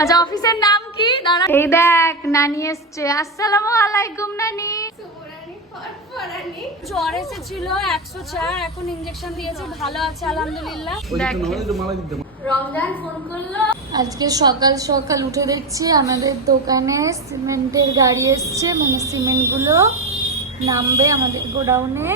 আচ্ছা অফিসের নাম কি? দাঁড়া। এই দেখ নানি এসছে। আসসালামু আলাইকুম নানি। জ্বর এসেছিল একশো চার এখন ইঞ্জেকশন দিয়েছে ভালো আছে আলহামদুলিল্লাহ। রমজান ফোন করল। আজকে সকাল সকাল উঠে দেখছি আমাদের দোকানে সিমেন্টের গাড়ি এসছে মানে সিমেন্টগুলো নামবে আমাদের গোডাউনে।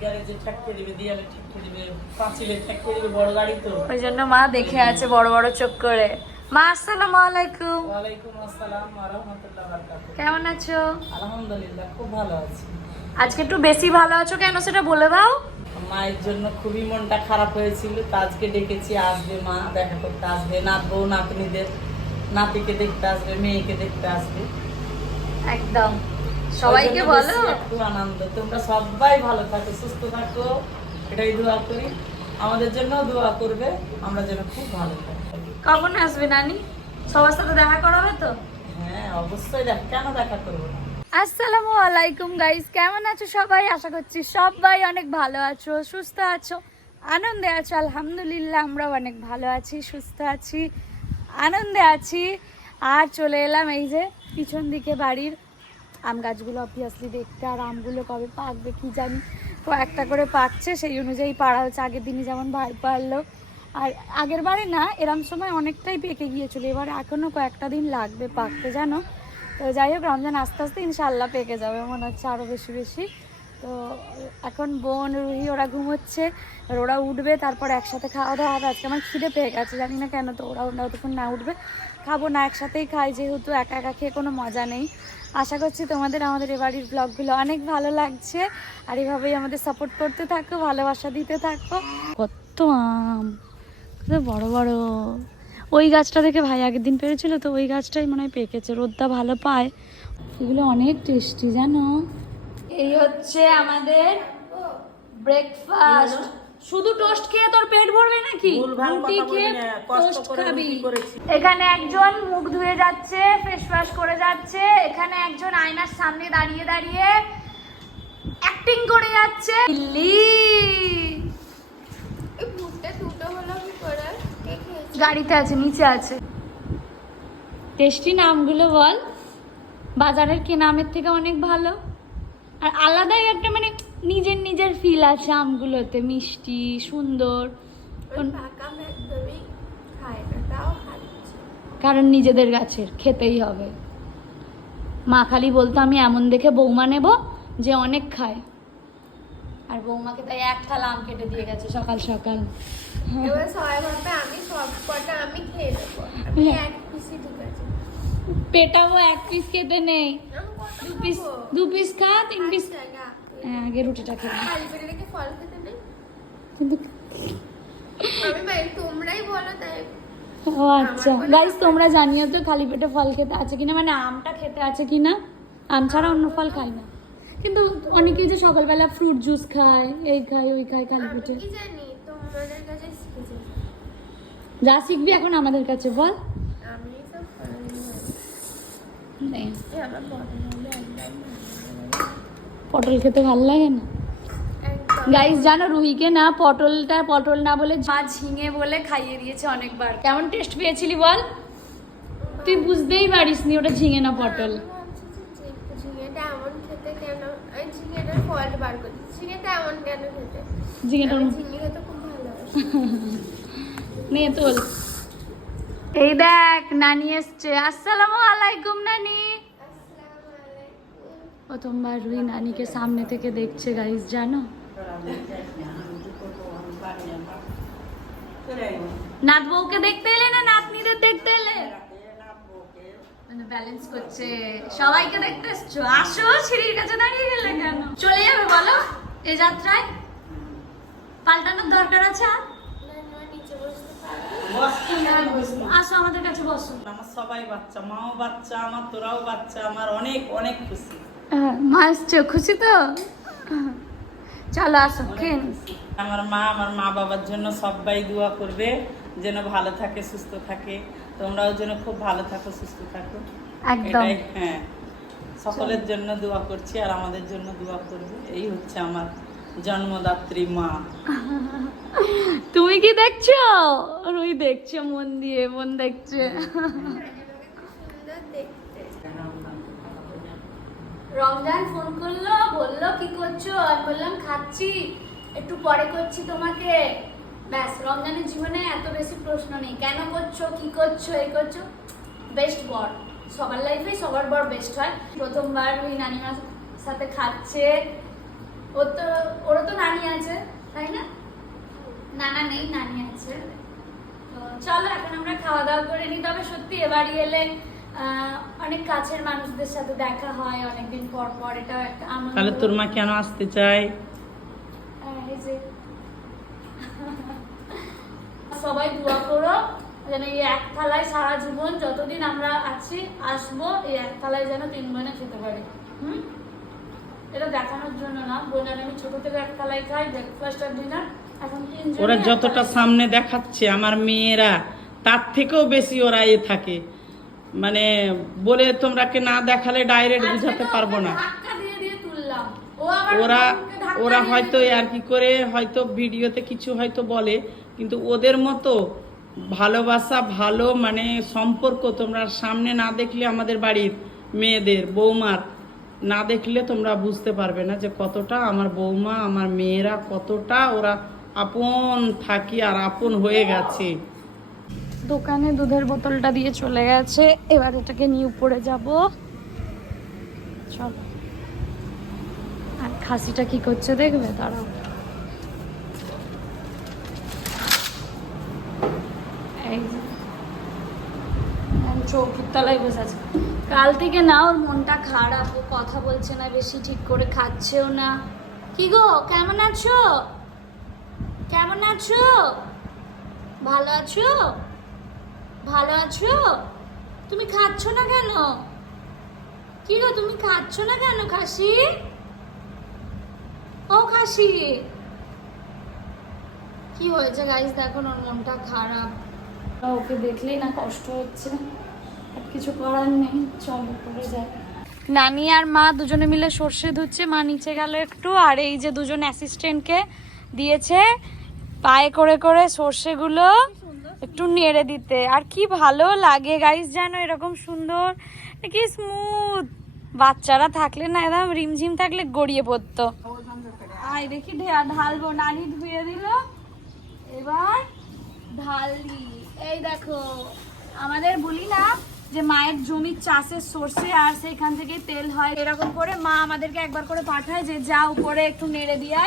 গ্যারেজে ঠেক করে দিবে দিয়ালে ঠিক করে দিবে পাঁচিলে ঠেক করে দিবে বড় গাড়ি তো। ওই জন্য মা দেখে আছে বড় বড় চোখ করে। মা আসসালামু আলাইকুম। ওয়ালাইকুম আসসালাম ওয়া রাহমাতুল্লাহি ওয়া বারাকাতুহু। কেমন আছো? আলহামদুলিল্লাহ খুব ভালো আছি। আজকে একটু বেশি ভালো আছো কেন সেটা বলে দাও। মায়ের জন্য খুবই মনটা খারাপ হয়েছিল তো আজকে ডেকেছি আসবে মা দেখা করতে আসবে নাত বউ নাতনিদের নাতিকে দেখতে আসবে মেয়েকে দেখতে আসবে। একদম। সবাইকে ওই জন্য বলো। বেশি একটু আনন্দ। তোমরা সবাই ভালো থাকো সুস্থ থাকো। এটাই দোয়া করি। আমাদের জন্য দোয়া করবে আমরা যেন খুব ভালো থাকি। কখন আসবে নানি? সবার সাথে দেখা করাবে তো? হ্যাঁ অবশ্যই কেন দেখা করব না? আসসালামু আলাইকুম গাইস কেমন আছো সবাই? আশা করছি সবাই অনেক ভালো আছো সুস্থ আছো আনন্দে আছো। আলহামদুলিল্লাহ আমরাও অনেক ভালো আছি সুস্থ আছি আনন্দে আছি। আর চলে এলাম এই যে পিছন দিকে বাড়ির। আম গাছগুলো অবভিয়াসলি দেখতে আর আমগুলো কবে পাকবে কি জানি। তো একটা করে পাকছে সেই অনুযায়ী পাড়া হচ্ছে আগের দিনই যেমন ভাই পারল। আর আগের বারে না, এরম সময় অনেকটাই পেকে গিয়েছিল। এবার এখনও কয়েকটা দিন লাগবে পাকতে, জানো? তো যাই হোক, রমজান আস্তে আস্তে ইনশাল্লাহ পেকে যাবে, মনে হচ্ছে আরও বেশি বেশি। তো এখন বোন, রুহি, ওরা ঘুমোচ্ছে, আর ওরা উঠবে, তারপর একসাথে খাওয়া দাওয়া হবে। আজকে আমার খিদে পেয়ে গেছে, জানি না কেন তো ওরা ওরা তখন না উঠবে। খাব না, একসাথেই খাই, যেহেতু একা একা খেয়ে কোনো মজা নেই। আশা করছি তোমাদের আমাদের এ বাড়ির ব্লগগুলো অনেক ভালো লাগছে। আর এভাবেই আমাদের সাপোর্ট করতে থাকো, ভালোবাসা দিতে থাকো। কত আম। বড় বড়। ওই গাছটা থেকে ভাই আগের দিন পেরেছিল তো ওই গাছটাই মনে হয় পেকেছে রোদটা ভালো পায়। এগুলো অনেক টেস্টি জানো। এই হচ্ছে আমাদের ব্রেকফাস্ট শুধু টোস্ট খেয়ে তোর পেট ভরবে নাকি? রুটি খেয়ে টোস্ট খাবি। এখানে একজন মুখ ধুয়ে যাচ্ছে ফেস ওয়াশ করে যাচ্ছে। এখানে একজন আয়নার সামনে দাঁড়িয়ে দাঁড়িয়ে অ্যাক্টিং করে যাচ্ছে। দিল্লি এই ভুট্টা দুটো হলো কি করে কে খেয়েছে গাড়িতে আছে নিচে আছে। টেস্টি নামগুলো বল। বাজারের কেনা আমের থেকে অনেক ভালো? আর আলাদাই একটা মানে নিজের নিজের ফিল আছে আমগুলোতে মিষ্টি সুন্দর। কারণ নিজেদের গাছের খেতেই হবে। মা খালি বলতো আমি এমন দেখে বৌমা নেব যে অনেক খায়। আর বৌমাকে তাই এক থালা আম কেটে দিয়ে গেছে সকাল সকাল। এবার সবাই ভাববে আমি সব কটা আমি খেয়ে নেব। আমি হ্যাঁ। এক পিসি ঠিক আছে পেটাও এক পিস খেতে নেই দু পিস দু পিস খা তিন পিস আচ্ছা, হ্যাঁ, আগে রুটিটা খেয়ে খালি পেটে রেখে ফল খেতে নেই? কিন্তু আমি বাইরে তোমরাই বলো তাই। ও আচ্ছা। গাইস তোমরা জানিও তো খালি পেটে ফল খেতে আছে কিনা? মানে আমটা খেতে আছে কিনা? আম ছাড়া অন্য ফল খাই না। কিন্তু অনেকেই যে সকালবেলা ফ্রুট জুস খায় এই খায় ওই খায় খালি আমি পেটে কি জানি তোমাদের কাছে শিখেছি। যা শিখবি এখন আমাদের কাছে বল। পটল খেতে ভালো লাগে না? গাইস জানো রুহিকে না পটলটা পটল না বলে মা ঝিঙে বলে খাইয়ে দিয়েছে অনেকবার। কেমন টেস্ট পেয়েছিলি বল? তুই বুঝতেই পারিস নি ওটা ঝিঙে না পটল আমি ভাবছি যে ঝি- ঝিঙেটা এমন খেতে কেন আমি বার করছি ঝিঙেটা এমন কেন খেতে? ঝিঙেটা আমি ঝিঙে খেতে খুব ভালোবাসি। নে তোল। এই দেখ নানি এসছে। আসসালামু আলাইকুম নানি। প্রথমবার রুই নানিকে সামনে থেকে দেখছে গাইস জানো? নাত বউকে দেখতে এলে না নাতনিদের দেখতে এলে মানে ব্যালেন্স করছে। সবাইকে দেখতে এসছো আসো সিঁড়ির কাছে দাঁড়িয়ে গেলে কেন? চলে যাবে বলো। এই যাত্রায় পাল্টানোর দরকার আছে আর? আসো আমাদের কাছে বসো। আমার সবাই বাচ্চা মাও বাচ্চা আমার তোরাও বাচ্চা আমার অনেক অনেক খুশি। মা আসছো খুশি তো? চলো আসো খেয়ে আমার মা আমার মা বাবার জন্য সবাই দোয়া করবে যেন ভালো থাকে সুস্থ থাকে। তোমরাও যেন খুব ভালো থাকো সুস্থ থাকো। একদম। হ্যাঁ। সকলের জন্য দোয়া করছি আর আমাদের জন্য দোয়া করবে। এই হচ্ছে আমার জন্মদাত্রী মা। তুমি কি দেখছ? রুই দেখছে মন দিয়ে মন দেখছে। রমজান ফোন করল বলল কি করছ? আর বললাম খাচ্ছি। একটু পরে করছি তোমাকে। ব্যাস রমজানের জীবনে এত বেশি প্রশ্ন নেই। কেন করছ? কি করছ? এই করছ? বেস্ট বর। সবার লাইফে সবার বর বেস্ট হয়। প্রথমবার ওই নানিমার সাথে খাচ্ছে। ওর তো ওরও তো নানি আছে তাই না? নানা নেই নানি আছে। তো চলো এখন আমরা খাওয়া দাওয়া করে নিই। তবে সত্যি এবারই এলে অনেক কাছের মানুষদের সাথে দেখা হয় অনেকদিন পর পর। এটা একটা আনন্দ। তাহলে তোর মা কেন আসতে চায়? যে। সবাই দোয়া করো। যেন এই এক থালায় সারা জীবন যতদিন আমরা আছি আসব এই এক থালায় যেন তিন বোনে খেতে পারি। হুম? এটা দেখানোর জন্য না। বোনের আমি ছোট থেকে এক থালায় খাই ব্রেকফাস্ট আর ডিনার ওরা যতটা সামনে দেখাচ্ছে আমার মেয়েরা তার থেকেও বেশি ওরা এ থাকে। মানে বলে তোমরাকে না দেখালে ডাইরেক্ট বুঝাতে পারব না। ওরা ওরা হয়তো আর কি করে হয়তো ভিডিওতে কিছু হয়তো বলে কিন্তু ওদের মতো ভালোবাসা, ভালো মানে সম্পর্ক তোমরা সামনে না দেখলে আমাদের বাড়ির মেয়েদের, বৌমার না দেখলে তোমরা বুঝতে পারবে না যে কতটা আমার বৌমা, আমার মেয়েরা কতটা ওরা আপন থাকি আর আপন হয়ে গেছে। দোকানে দুধের বোতলটা দিয়ে চলে গেছে, এবার এটাকে নিয়ে উপরে যাব। চলো। আর খাসিটা কি করছে দেখবে? দাঁড়াও এই যে। আমি চৌকির তলায় বসে আছি কাল থেকে না ওর মনটা খারাপ, ও কথা বলছে না, বেশি ঠিক করে খাচ্ছেও না। কি গো, কেমন আছো? কেমন আছো? ভালো আছো? ভালো আছো? তুমি খাচ্ছ না কেন? কি গো, তুমি খাচ্ছ না কেন খাসি? ও খাসি। কি হয়েছে গাইস দেখো ওর মনটা খারাপ। ওকে দেখলেই না কষ্ট হচ্ছে। কিছু করার নেই যায় নানি আর মা দুজনে মিলে সর্ষে ধুচ্ছে, মা নিচে গেল একটু, আর এই যে দুজন অ্যাসিস্ট্যান্টকে দিয়েছে, পায়ে করে করে সর্ষেগুলো একটু নেড়ে দিতে। আর কি ভালো লাগে গাইস জানো এরকম সুন্দর, কি স্মুথ বাচ্চারা থাকলে না একদম রিমঝিম থাকলে গড়িয়ে পড়তো। দেখি ঢালবো, নানি ধুয়ে দিল। এবার ঢালি এই দেখো, আমাদের বলি না যে মায়ের জমির চাষের সর্ষে আর সেইখান থেকে তেল হয়। এরকম করে মা আমাদেরকে একবার করে পাঠায় যে যা উপরে একটু নেড়ে দিয়ে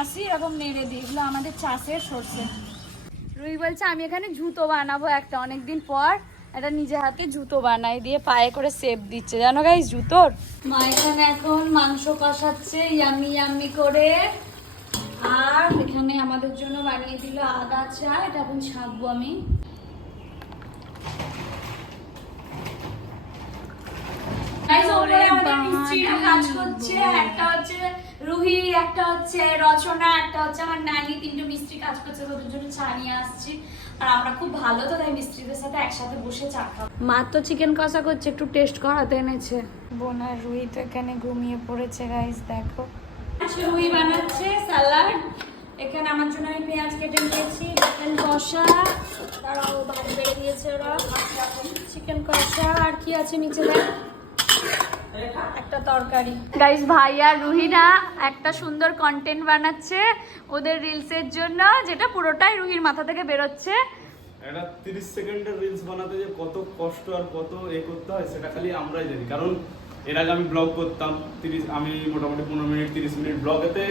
আসি, এরকম নেড়ে দিই এগুলো আমাদের চাষের সর্ষে রুই বলছে, আমি এখানে জুতো বানাবো একটা। অনেকদিন পর এটা নিজে হাতে জুতো বানাই দিয়ে পায়ে করে সেপ দিচ্ছে। জানো গাইস জুতোর? মা এখানে এখন মাংস কষাচ্ছে ইয়ামি ইয়ামি করে। আর এখানে আমাদের জন্য বানিয়ে দিল আদা, চা। এটা এখন ছাকবো আমি। Guys, ওপরে আমাদের মিস্ত্রিরা কাজ করছে। একটা হচ্ছে রুহি একটা হচ্ছে রচনা একটা হচ্ছে আমার নানি। তিনটে মিস্ত্রি কাজ করছে তোদের জন্য চা নিয়ে আসছি। আর আমরা খুব ভালো তো তাই মিস্ত্রিদের সাথে একসাথে বসে চা খাব। মা তো চিকেন কষা করছে একটু টেস্ট করাতে এনেছে। বোনা রুহি তো এখানে ঘুমিয়ে পড়েছে গাইস দেখো। আচ্ছা রুহি বানাচ্ছে স্যালাড এখানে আমার জন্য আমি পেঁয়াজ কেটে নিয়েছি চিকেন কষা। তারাও ভাত বেড়ে দিয়েছে ওরা। চিকেন কষা। আর কি আছে নিচে দেখ। একটা তরকারি। গাইস ভাই আর রুহিনা একটা সুন্দর কন্টেন্ট বানাচ্ছে ওদের রিলসের জন্য যেটা পুরোটাই রুহির মাথা থেকে বেরোচ্ছে। একটা তিরিশ সেকেন্ডের রিলস বানাতে যে কত কষ্ট আর কত এ করতে হয় সেটা খালি আমরাই জানি। কারণ এর আগে আমি ব্লগ করতাম তিরিশ আমি মোটামুটি পনেরো মিনিট তিরিশ মিনিট ব্লগেতে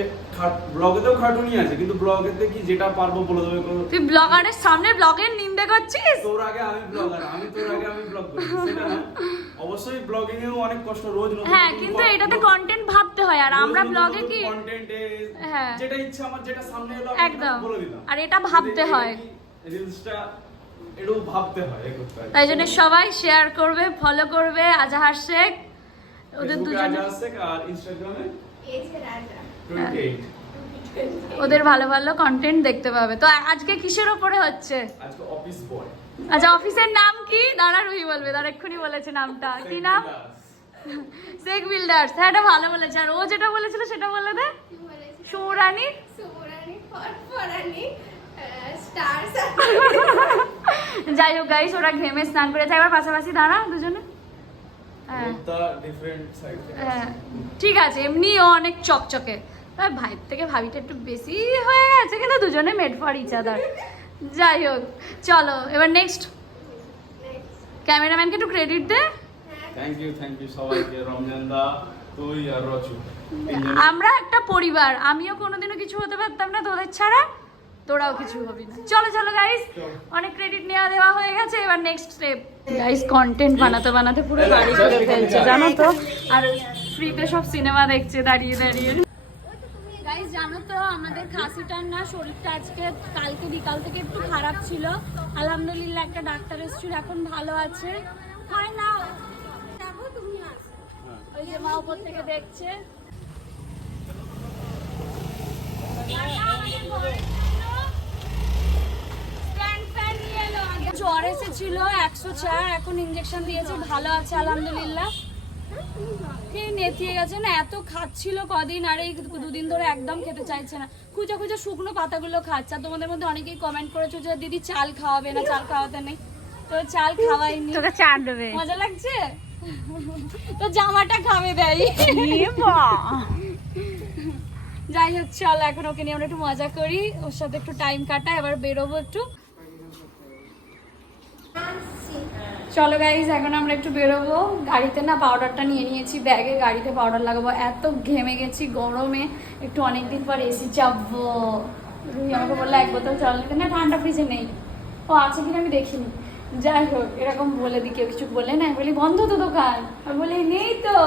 ব্লগেতেও খাটুনি আছে কিন্তু ব্লগেতে কি যেটা পারব বলে দেবে তুই ব্লগারের সামনে ব্লগের নিন্দে করছিস তোর আগে আমি ব্লগার আমি তোর আগে আমি ব্লগ করি সেটা না অবশ্যই ব্লগিং এও অনেক কষ্ট রোজ হ্যাঁ কিন্তু এটাতে কন্টেন্ট ভাবতে হয় আর আমরা ব্লগে কি এ হ্যাঁ। যেটা ইচ্ছা আমার যেটা সামনে এলো একদম। বলে দিলাম আর এটা ভাবতে হয়। রিলসটা একটু ভাবতে হয় হয় তাই জন্য সবাই শেয়ার করবে ফলো করবে আজাহার শেখ ওদের দুজনে আর ইনস্টাগ্রামে এই রাজা। 28 ওদের ভালো ভালো কন্টেন্ট দেখতে পাবে। তো আজকে কিসের ওপরে হচ্ছে? আজকে অফিস বয় আচ্ছা অফিসের নাম কি? দাঁড়া রুহি বলবে। দাঁড়া এক্ষুনি বলেছে নামটা। কি নাম? শেখ বিল্ডার্স হ্যাঁ এটা ভালো বলেছে। আর ও যেটা বলেছিল সেটা বলে দে। স্টার যাই হোক গাইস ওরা ঘেমে স্নান করেছে। একবার পাশাপাশি দাঁড়া দুজনে হ্যাঁ ডিফারেন্ট সাইড হ্যাঁ, ঠিক আছে এমনিও অনেক চকচকে। আর ভাইয়ের থেকে ভাবিটা একটু বেশি হয়ে গেছে কিন্তু দুজনে মেড ফর ইচ আদার যাই হোক চলো এবার নেক্সট ক্যামেরাম্যানকে একটু ক্রেডিট দে। থ্যাংক ইউ থ্যাংক ইউ সবাইকে রমজান দা তুই আর রচু। আমরা একটা পরিবার আমিও কোনোদিনও কিছু হতে পারতাম না তোদের ছাড়া। তোরাও কিছু হবি না। চলো চলো গাইস অনেক ক্রেডিট নেওয়া দেওয়া হয়ে গেছে, এবার নেক্সট স্টেপ গাইস কন্টেন্ট বানাতে বানাতে পুরো বাড়ি করে ফেলছে, জানো তো? আর ফ্রিতে সব সিনেমা দেখছে, দাঁড়িয়ে দাঁড়িয়ে। গাইস জানো তো, আমাদের খাসিটার না শরীরটা আজকে, কালকে, বিকাল থেকে একটু খারাপ ছিল। আলহামদুলিল্লাহ, একটা ডাক্তার এসেছিল, এখন ভালো আছে। হয় না। ওই যে থেকে দেখছে। জ্বর এসেছিল একশো চার এখন ইঞ্জেকশন দিয়েছে ভালো আছে আলহামদুলিল্লাহ। কে নেতিয়ে গেছে না এত খাচ্ছিল কদিন আর এই দুদিন ধরে একদম খেতে চাইছে না। খুঁজে খুঁজে শুকনো পাতাগুলো খাচ্ছে আর তোমাদের মধ্যে অনেকেই কমেন্ট করেছ যে দিদি চাল খাওয়াবে না চাল খাওয়াতে নেই। তো চাল খাওয়াইনি। তোকে চার দেবে। মজা লাগছে? তো জামাটা খাবে দেয় যাই হোক চল এখন ওকে নিয়ে আমরা একটু মজা করি ওর সাথে একটু টাইম কাটা এবার বেরোবো একটু। চলো গাইজ এখন আমরা একটু বেরোবো। গাড়িতে না পাউডারটা নিয়ে নিয়েছি ব্যাগে গাড়িতে পাউডার লাগাবো। এত ঘেমে গেছি, গরমে। একটু অনেকদিন পর এসি চাপবো। রুই আমাকে বলল, এক বোতল জল নিতে। না, ঠান্ডা ফ্রিজে নেই। ও আছে কিনা আমি দেখিনি। যাই হোক, এরকম বলে দি কেউ কিছু বলে না। বলি, বন্ধ তো দোকান। আমি বলি, নেই তো।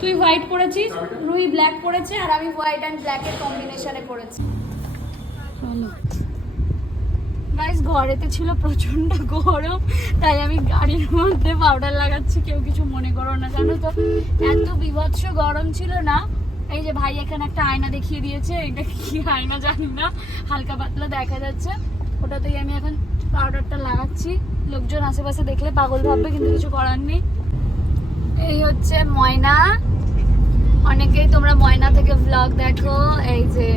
তুই হোয়াইট পরেছিস রুই ব্ল্যাক পরেছে, আর আমি হোয়াইট অ্যান্ড ব্ল্যাকের কম্বিনেশনে পরেছি। চলো। গাইস ঘরেতে ছিল প্রচণ্ড গরম, তাই আমি গাড়ির মধ্যে পাউডার লাগাচ্ছি, কেউ কিছু মনে করো না, জানো তো? এত বিভৎস গরম ছিল না? এই যে ভাই এখানে একটা আয়না দেখিয়ে দিয়েছে, এটা কি আয়না জানি না, হালকা পাতলা দেখা যাচ্ছে। ওটাতেই আমি এখন পাউডারটা লাগাচ্ছি। লোকজন আশেপাশে দেখলে পাগল ভাববে, কিন্তু কিছু করার নেই। এই হচ্ছে ময়না। অনেকেই তোমরা ময়না থেকে ব্লগ দেখো, এই যে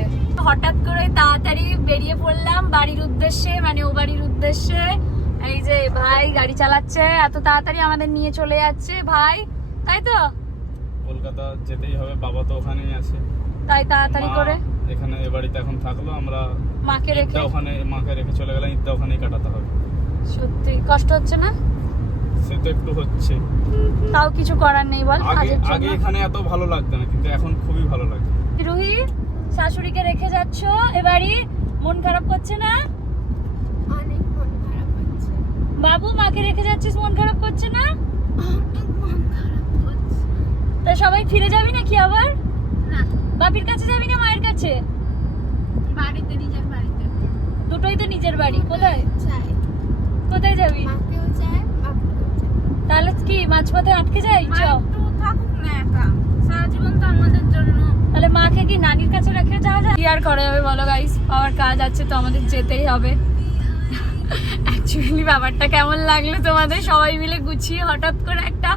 হঠাৎ করে তাড়াতাড়ি বেরিয়ে পড়লাম বাড়ির উদ্দেশ্যে মানে ও বাড়ির উদ্দেশ্যে। এই যে ভাই গাড়ি চালাচ্ছে এত তাড়াতাড়ি আমাদের নিয়ে চলে যাচ্ছে ভাই তাই তো? কলকাতা যেতেই হবে বাবা তো ওখানেই আছে। তাই তাড়াতাড়ি করে? এখানে এ বাড়িতে এখন থাকল আমরা মাকে রেখে? ওখানে মাকে রেখে চলে গেলাম ঈদটা ওখানেই কাটাতে হবে। সত্যি কষ্ট হচ্ছে না? সে তো একটু হচ্ছে। তাও কিছু করার নেই বল আগে আগে এখানে এত ভালো লাগতো না কিন্তু এখন খুবই ভালো লাগে রুহি? শাশুড়িকে রেখে যাচ্ছ? এবারই মন খারাপ করছে না? অনেক মন খারাপ হচ্ছে। বাবু মাকে রেখে যাচ্ছিস মন খারাপ করছে না? মন খারাপ হচ্ছে। তা সবাই ফিরে যাবি নাকি আবার? না। বাপির কাছে যাবি না মায়ের কাছে? বাড়িতে নিজের বাড়িতে। দুটোই তো নিজের বাড়ি কোথায়? চাই। কোথায় যাবি? মাকেও চাই তাহলে কি মাঝপথে আটকে যাই? চ থাকুক না একা। সারা জীবন তো আমাদের জন্য তাহলে মাকে কি নানির কাছে রেখে যাওয়া যায়? কি আর করা যাবে বলো গাইস পাওয়ার কাজ আছে, তো আমাদের যেতেই হবে। অ্যাকচুয়ালি ব্যাপারটা কেমন লাগল তোমাদের? সবাই মিলে গুছিয়ে হঠাৎ করে একটা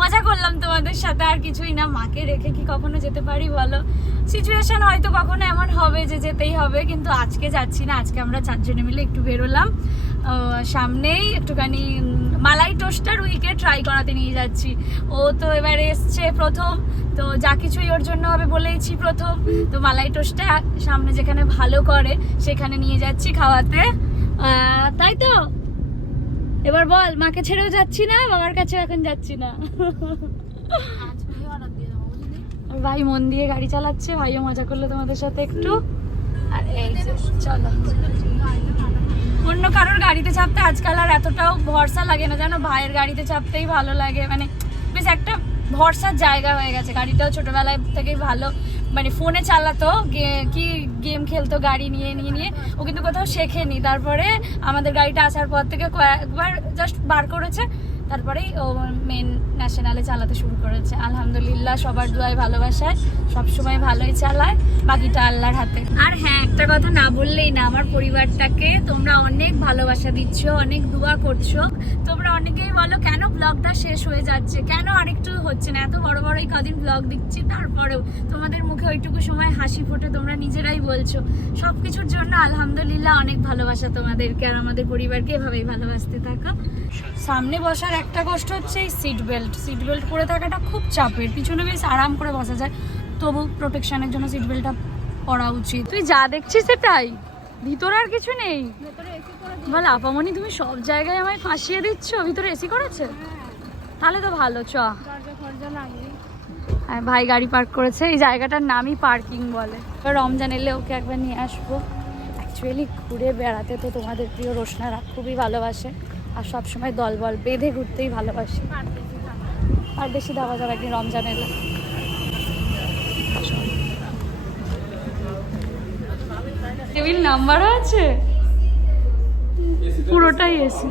মজা করলাম তোমাদের সাথে, আর কিছুই না। মাকে রেখে কি কখনো যেতে পারি বলো? সিচুয়েশন হয়তো কখনো এমন হবে যে যেতেই হবে, কিন্তু আজকে যাচ্ছি না। আজকে আমরা চারজনে মিলে একটু বেরোলাম। সামনেই একটুখানি মালাই টোস্টার উইকে ট্রাই করাতে নিয়ে যাচ্ছি। ও তো এবারে এসছে প্রথম। তো যা কিছুই ওর জন্য হবে বলেইছি প্রথম। তো মালাই টোস্টটা সামনে যেখানে ভালো করে, সেখানে নিয়ে যাচ্ছি খাওয়াতে। তাই তো? এবার বল, মাকে ছেড়েও যাচ্ছি না, বাবার কাছেও এখন যাচ্ছি না? ভাই মন দিয়ে গাড়ি চালাচ্ছে, ভাইও মজা করল তোমাদের সাথে একটু। আর এই চলো। অন্য কারোর গাড়িতে চাপতে আজকাল আর এতটাও ভরসা লাগে না, জানো? ভাইয়ের গাড়িতে চাপতেই ভালো লাগে। মানে বেশ একটা ভরসার জায়গা হয়ে গেছে। গাড়িটাও ছোটবেলায় থেকেই ভালো। মানে ফোনে চালাতো কি গেম খেলতো গাড়ি নিয়ে নিয়ে নিয়ে। ও কিন্তু কোথাও শেখেনি। তারপরে আমাদের গাড়িটা আসার পর থেকে কয়েকবার জাস্ট বার করেছে। তারপরেই ও মেন ন্যাশনালে চালাতে শুরু করেছে। আলহামদুলিল্লাহ, সবার দোয়ায় ভালোবাসায়, সবসময় ভালোই চালায়, বাকিটা আল্লাহর হাতে। আর হ্যাঁ একটা কথা না বললেই না, আমার পরিবারটাকে তোমরা অনেক ভালোবাসা দিচ্ছ, অনেক দোয়া করছ। তোমরা অনেকেই বলো, কেন ব্লগটা শেষ হয়ে যাচ্ছে? কেন আরেকটু হচ্ছে না? এত বড় বড়ই কদিন ব্লগ দিচ্ছি তারপরেও তোমাদের মুখে ওইটুকু সময়, হাসি ফোটে তোমরা নিজেরাই বলছো। সব কিছুর জন্য আলহামদুলিল্লাহ অনেক ভালোবাসা তোমাদেরকে আর আমাদের পরিবারকে এভাবেই ভালোবাসতে থাকো। সামনে বসার একটা কষ্ট হচ্ছে এই সিট বেল্ট সিট বেল্ট পরে থাকাটা খুব চাপের। পিছনে বেশ আরাম করে বসা যায়। তবু প্রোটেকশনের জন্য সিট বেল্টটা পরা উচিত। তুই যা দেখছিস সেটাই ভিতরে আর কিছু নেই? বল, আপামনি তুমি সব জায়গায় আমায় ফাঁসিয়ে দিচ্ছ? ভিতরে এসি করেছে? তাহলে তো ভালো, চ। হ্যাঁ ভাই গাড়ি পার্ক করেছে। এই জায়গাটার নামই পার্কিং বলে। এবার রমজান এলে ওকে একবার নিয়ে আসব। অ্যাকচুয়ালি ঘুরে বেড়াতে তো তোমাদের প্রিয় রোশনারা খুবই ভালোবাসে। আর সবসময় দল বল বেঁধে ঘুরতেই ভালোবাসি। আর বেশি দেওয়া যাবে একদিন রমজান এলে। টেবিল নাম্বারও আছে? পুরোটাই এসি।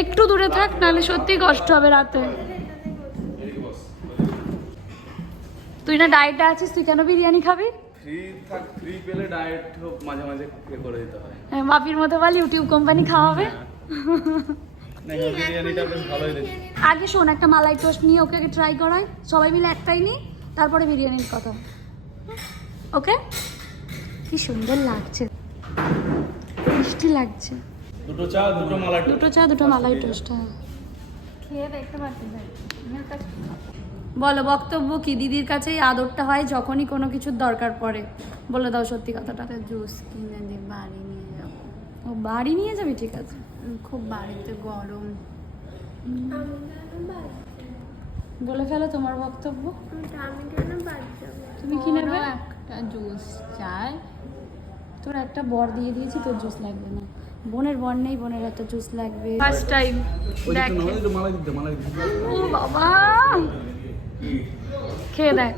একটু দূরে থাক নাহলে সত্যি কষ্ট হবে রাতে। তুই না ডায়েটে আছিস তুই কেন বিরিয়ানি খাবি? মাঝে মাঝে করে দিতে হয়। হ্যাঁ, বাপির মতো বল ইউটিউব কোম্পানি খাওয়াবে। আগে শোন একটা মালাই টোস্ট নিয়ে ওকে আগে ট্রাই করাই। সবাই মিলে একটাই নিই তারপরে বিরিয়ানির কথা। ওকে? কি সুন্দর লাগছে। মিষ্টি লাগছে। দুটো চা দুটো মালাই টোস্ট। দুটো চা দুটো মালাই টোস্ট হ্যাঁ। খেয়ে দেখতে পাচ্ছি বলো বক্তব্য কি? দিদির কাছে এই আদরটা হয় যখনই কোনো কিছুর দরকার পড়ে। বলে দাও সত্যি কথাটা। জুস কিনে দিয়ে বাড়ি নিয়ে যাব। ও বাড়ি নিয়ে যাবি ঠিক আছে। খুব বাড়িতে গরম। বলে ফেলো তোমার বক্তব্য। আমি কেন বাদ যাব তুমি কি নেবে? একটা জুস চাই। তোর একটা বর দিয়ে দিয়েছি তোর জুস লাগবে না। বোনের বর নেই বোনের একটা জুস লাগবে। ফার্স্ট টাইম ও বাবা! খেয়ে দেখ।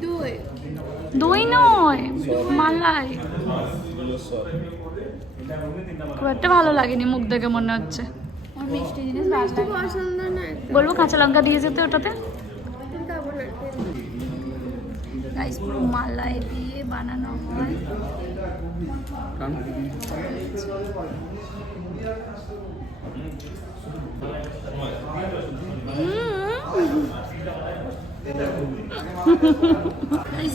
দুই। দই নয় মালাই। খুব একটা ভালো লাগেনি মুখ দেখে মনে হচ্ছে। বলব কাঁচা লঙ্কা দিয়ে যেতে ওটাতে? পুরো মালাই দিয়ে বানানো হয়।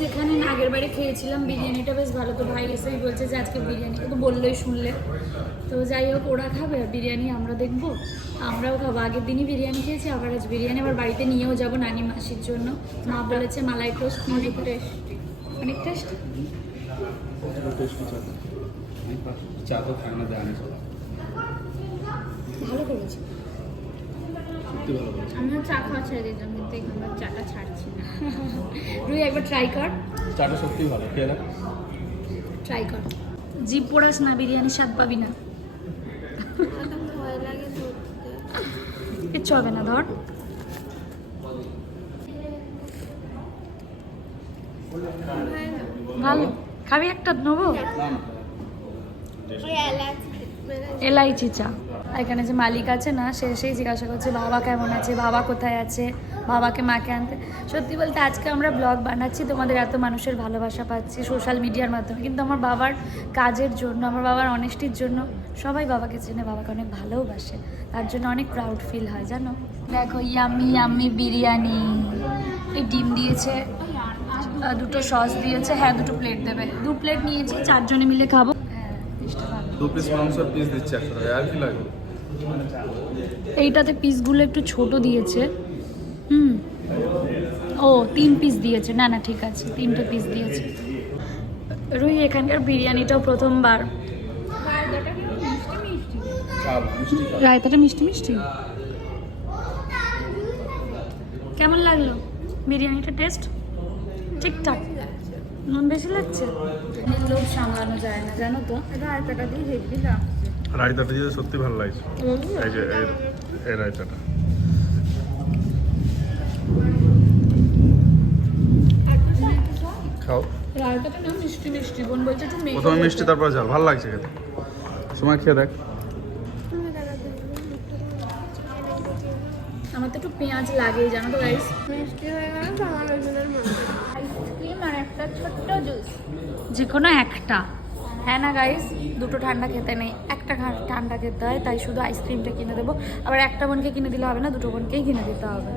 এখানে না আগের বারে খেয়েছিলাম বিরিয়ানিটা বেশ ভালো তো ভাই এসেই বলছে যে আজকে বিরিয়ানি তো বললোই শুনলে। তো যাই হোক ওরা খাবে আর বিরিয়ানি আমরা দেখব আমরাও খাব। আগের দিনই বিরিয়ানি খেয়েছি আবার আজ বিরিয়ানি আবার বাড়িতে নিয়েও যাব নানি মাসির জন্য। মা বলেছে মালাই টোস্ট অনেক টেস্ট অনেক টেস্ট ভালো করেছে। আমার চা খাওয়া ছেড়ে দিলাম কিন্তু এখানে চাটা ছাড়ছি না। রুই একবার ট্রাই কর। চাটা সত্যি ভালো। খেয়ে দেখ ট্রাই কর। জিপ পোড়াস না বিরিয়ানি স্বাদ পাবি না। কিচ্ছু হবে না ধর। ভালো। খাবি একটা নেব? এলাইচি চা। এখানে যে মালিক আছে না সে সেই জিজ্ঞাসা করছে বাবা কেমন আছে? বাবা কোথায় আছে? বাবাকে মাকে আনতে। সত্যি বলতে আজকে আমরা ব্লগ বানাচ্ছি তোমাদের এত মানুষের ভালোবাসা পাচ্ছি সোশ্যাল মিডিয়ার মাধ্যমে। কিন্তু আমার বাবার কাজের জন্য আমার বাবার অনেস্টির জন্য সবাই বাবাকে চেনে বাবাকে অনেক ভালোবাসে। তার জন্য অনেক প্রাউড ফিল হয় জানো? দেখো ইয়াম্মি ইয়াম্মি বিরিয়ানি। এই ডিম দিয়েছে দুটো সস দিয়েছে হ্যাঁ দুটো প্লেট দেবে। দু প্লেট নিয়েছি চারজনে মিলে খাব। হ্যাঁ জিনিসটা ভালো। দু পিস মাংসের পিস দিচ্ছে একশো টাকা আর কি লাগবে? এইটাতে পিসগুলো একটু ছোট দিয়েছে। হুম। ও তিন পিস দিয়েছে। না না ঠিক আছে। তিনটে পিস দিয়েছে। রুই এখানকার বিরিয়ানিটাও প্রথমবার। রায়তাটা মিষ্টি মিষ্টি? কেমন লাগল? বিরিয়ানিটা টেস্ট ঠিকঠাক। নুন বেশি লাগছে? লোক সামলানো যায় না জানো তো। রায়তাটা দিয়ে হেভি লাগছে। রায়তাটা দিয়ে সত্যি ভালো লাগছে। এই যে এই- এই রায়তাটা। খাও। রায়তাটা না মিষ্টি মিষ্টি বোন বলছে একটু প্রথমে মিষ্টি তারপরে ঝাল। ভালো লাগছে খেতে। সময় খেয়ে দেখ। আমার তো একটু পেঁয়াজ লাগেই জানো তো গাইস মিষ্টি হয়ে গেল তো আমার মন। আইসক্রিম আর একটা ছোট্ট জুস যে কোনো একটা। হ্যাঁ না গাইস দুটো ঠান্ডা খেতে নেই। একটা ঠান্ডা খেতে হয় তাই শুধু আইসক্রিমটা কিনে দেবো। আবার একটা বোনকে কিনে দিলে হবে না দুটো বোনকেই কিনে দিতে হবে।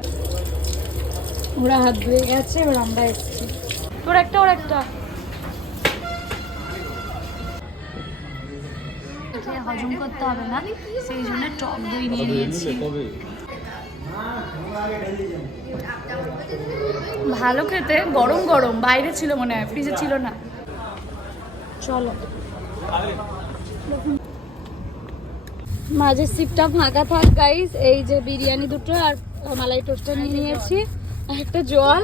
ওরা হাত ধুয়ে গেছে এবার আমরা এসেছি। ওর একটা ওর একটা। হজম করতে হবে না সেই জন্য টক দই নিয়ে নিয়েছি। ভালো খেতে গরম গরম বাইরে ছিল মনে হয় ফ্রিজে ছিল না। চলো। মাঝের সিটটা ফাঁকা থাক গাইস এই যে বিরিয়ানি দুটো আর মালাই টোস্টটা নিয়ে নিয়েছি একটা জল।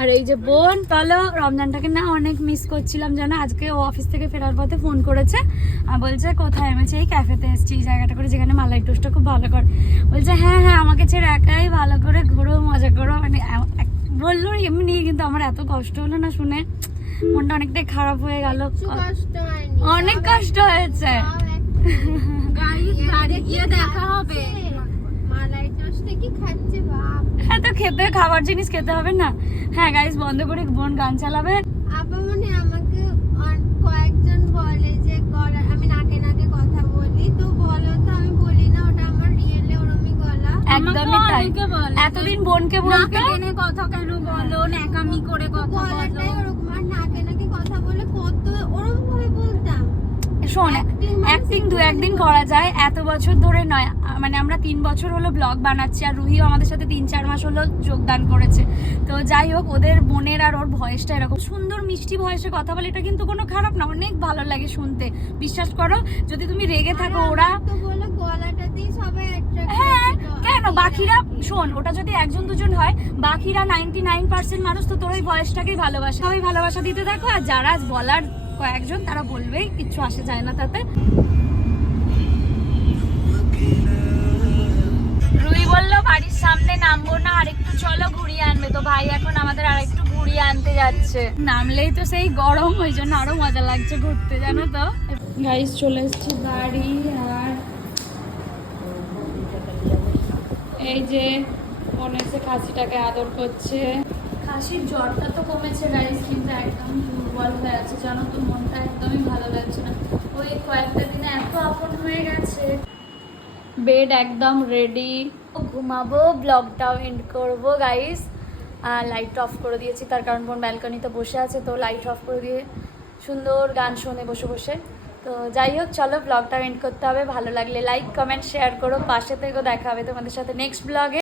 আর এই যে বোন তাহলে রমজানটাকে না অনেক মিস করছিলাম জানো? আজকে ও অফিস থেকে ফেরার পথে ফোন করেছে আর বলছে কোথায়? আমি বলছি, এই ক্যাফেতে এসেছি এই জায়গাটা করে যেখানে মালাই টোস্টটা খুব ভালো করে। বলছে হ্যাঁ হ্যাঁ আমাকে ছেড়ে একাই ভালো করে ঘোরো মজা করো। মানে বলল এমনি কিন্তু আমার এত কষ্ট হলো না শুনে। মনটা অনেকটাই খারাপ হয়ে গেল। অনেক কষ্ট হয়েছে। গিয়ে দেখা হবে মালাই টোস্টে কি খাচ্ছে বাপ হ্যাঁ তো খেতে খাবার জিনিস খেতে হবে না। হ্যাঁ গাইস বন্ধ করে বোন গান চালাবে। আপা মানে আমাকে কয়েকজন বলে যে আমি নাকে নাকে কথা বলি। তো বলো তো আমি বলি না ওটা আমার রিয়েলে ওরমই গলা। একদমই তাই। এতদিন বোনকে বলতে কথা কেন বলো ন্যাকামি করে কথা বলো। গলাটাই ওরকম আর নাকে নাকে কথা বলে কত ওরম ভাবে বলতাম শোন Acting মানে অ্যাক্টিং দু একদিন করা যায় এত বছর ধরে নয় মানে আমরা তিন বছর হলো ব্লগ বানাচ্ছি আর রুহিও আমাদের সাথে তিন চার মাস হলো যোগদান করেছে। তো যাই হোক ওদের বোনের আর ওর ভয়েসটা এরকম। সুন্দর মিষ্টি ভয়েসে কথা বলে এটা কিন্তু কোনো খারাপ না অনেক ভালো লাগে শুনতে। বিশ্বাস করো যদি তুমি রেগে থাকো ওরা হ্যাঁ কেন? বাকিরা শোন ওটা যদি একজন দুজন হয় বাকিরা নাইনটি নাইন পার্সেন্ট মানুষ তো তোর ওই ভয়েসটাকেই ভালোবাসা। সবাই ভালোবাসা দিতে থাকো আর যারা বলার কয়েকজন তারা বলবেই কিচ্ছু আসে যায় না তাতে। রুই বলল বাড়ির সামনে নামবো না আর একটু চলো ঘুরিয়ে আনবে। তো ভাই এখন আমাদের আর একটু ঘুরিয়ে আনতে যাচ্ছে। নামলেই তো সেই গরম ওই জন্য আরও মজা লাগছে ঘুরতে জানো তো? গাইস চলে এসেছি বাড়ি আর এই যে মনে হচ্ছে খাসিটাকে আদর করছে। খাসির জ্বরটা তো কমেছে গাইস কিন্তু একদম দুর্বল হয়ে আছে, জানো তো, মনটা একদমই ভালো লাগছে না। ওই কয়েকটা দিনে এত আপন হয়ে গেছে। বেড একদম রেডি ঘুমাবো ব্লগটাও এন্ড করব গাইস লাইট অফ করে দিয়েছি, তার কারণ বোন ব্যালকনিতে বসে আছে, তো লাইট অফ করে দিয়ে সুন্দর গান শোনে বসে বসে। তো যাই হোক, চলো ব্লগটা এন্ড করতে হবে। ভালো লাগলে লাইক কমেন্ট শেয়ার করো। পাশে থেকেও দেখা হবে তোমাদের সাথে নেক্সট ব্লগে